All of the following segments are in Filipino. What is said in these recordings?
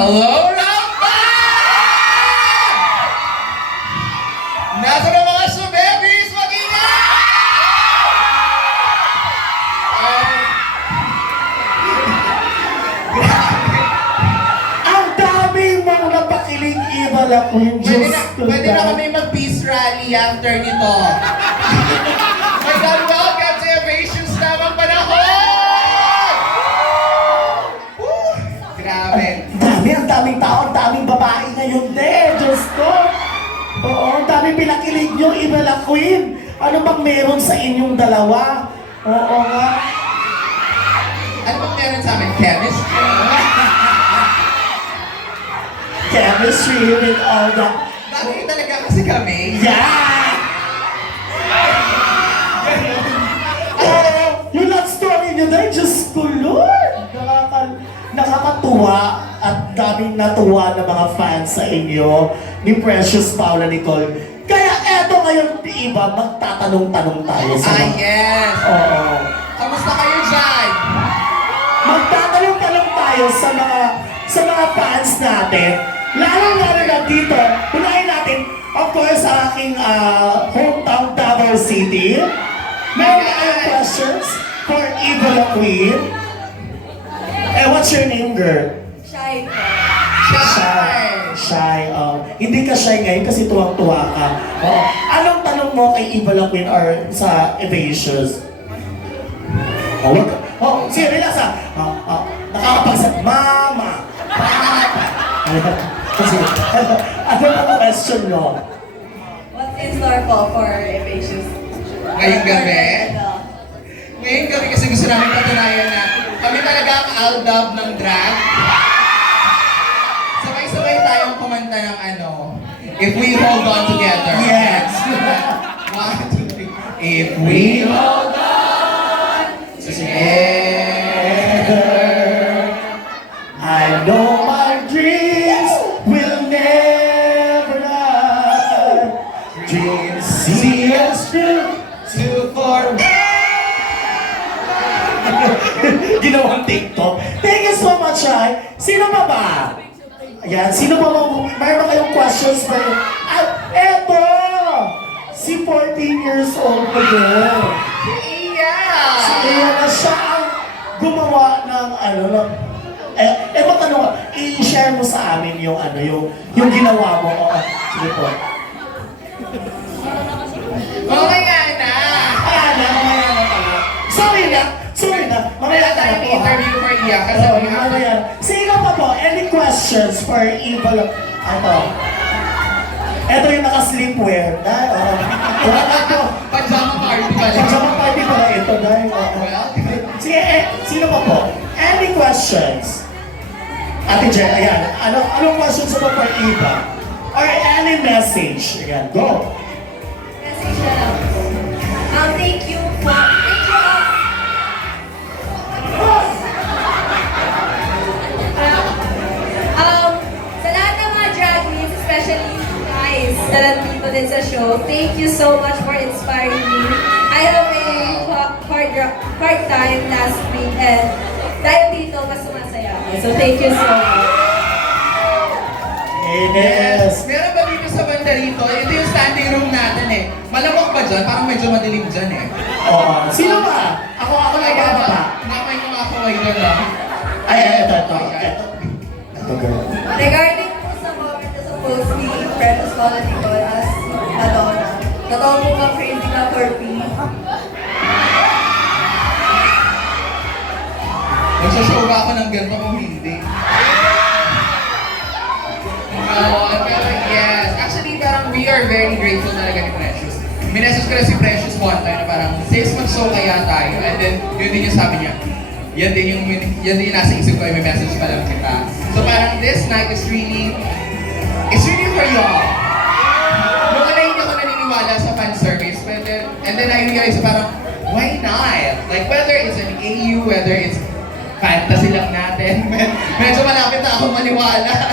Hello, Ramba! Nasa na mga sumebis, mag-ingat! Ang daming mga napakiling ibal ako yung Pwede Diyos na, ko pwede na kami mag-peace rally after nito. My God, ngayon din, Diyos ko. Oo, ang daming pinakilig nyo, Ibala Queen. Ano bang meron sa inyong dalawa? Oo nga. Ano bang meron sa amin? Chemistry? Chemistry with all the... Bagay talaga kasi kami. Yeah! Yung love story nyo dahil, Diyos ko, Lord! Nakaka, nakakatuwa at daming natuwa na mga fans sa inyo ni Precious Paula Nicole. Kaya eto ngayon, iba, magtatanong-tanong tayo sa Ah, mga... yes. Oo. Kamusta kayo dyan? Magtatanong-tanong tayo sa mga sa mga fans natin. Lalo-lalo na dito, unahin natin, of course, sa aking ah, hometown Davao City. Meron na kayong questions for Eva Queen. Eh, what's your name, girl? Shy po. Shy. Shy. Um, hindi ka shy ngayon kasi tuwang-tuwa ka. Oo. Anong tanong mo kay Eva Queen or sa Evasions? Oh, wag. Oh, sige, relax ah. Oh, oh. Nakakapagsak. Mama! Papa! Kasi, ano, ang question nyo? What's in store po for Evasions? Ngayong gabi? Ano? Ngayon kami kasi gusto namin patunayan na kami talaga ang aldab ng drag. Sabay-sabay tayong kumanta ng ano, If we hold on together. Yes! One, two, three. If we hold on together. I know my dreams will never die. Dreams see us through. Two, four. Ginawang TikTok. Thank you so much, Shai. Sino pa ba? Ayan, sino pa ba? Mayroon ba kayong questions for At eto! Si 14 years old na girl. Iya! Si Iya na siya ang gumawa ng ano, ng, eh, eh matanong, ka, i-share mo sa amin yung ano, yung, yung ginawa mo. Oo, sige po. Okay nga na! Ayan na, mamaya na pala. Sorry na, sorry na. Mamaya na po. Iya kasi Oo, we have mamaya. Sino pa po? Any questions for Eva? Ito. Ito yung naka-sleepwear. Dahil, oo. Wala po. pajama party ba? Pajama party pala ito dahil. Well, Sige, eh, sino pa po? Any questions? Ate Jen, ayan. Ano, anong questions mo for Eva? Or any message? Ayan, go. Show, thank you so much for inspiring me. I have a ha- hard, hard time last week and dahil dito, mas sumasaya ako. So thank you so much. Yes. Meron ba dito sa banda rito? Ito yung standing room natin eh. Malamok ba dyan? Parang medyo madilim dyan eh. Oo. Sino ba? Ako, ako na Kaya ba? ba? Nakay mo mga kaway doon lang. Ay, ay, ito, ito. Ito. Ito, girl. Regarding po sa comment na supposed ni Precious Paula Nicole as Madonna, totoo po ba crazy na for P? Magsashow ba ako ng ganito kung hindi? Oo, pero yes. Actually, parang we are very grateful talaga ni Precious. Minesos ko na si Precious one time na parang, sis, mag-show kaya tayo. And then, yun din yung sabi niya, yan din yung, yan din yung nasa isip ko, may message pa lang kita. So parang this night is really, fantasy lang natin, med- medyo malapit na ako maniwala.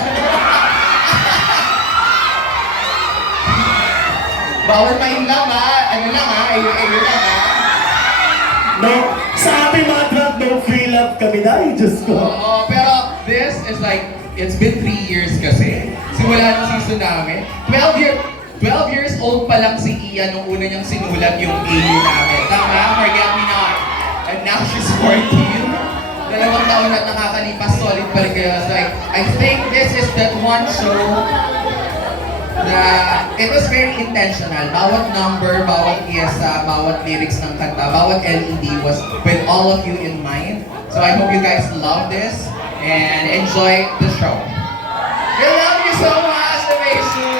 Bawal pa lang ha, ano lang ha, AU, AU lang ha. No, sa ating mga drag, no free love kami na. Ay, Diyos ko. Oo, pero this is like, it's been 3 years kasi. Simula ng season namin. 12 year 12 years old pa lang si Ian nung una niyang sinulat yung AU namin. Tama? Forget me not. And now she's 14. Dalawang taon na nakakalipas, solid pa rin kayo. So I, I think this is that one show na it was very intentional. Bawat number, bawat pyesa, bawat lyrics ng kanta, bawat LED was with all of you in mind. So I hope you guys love this and enjoy the show. We love you so much, Innovation!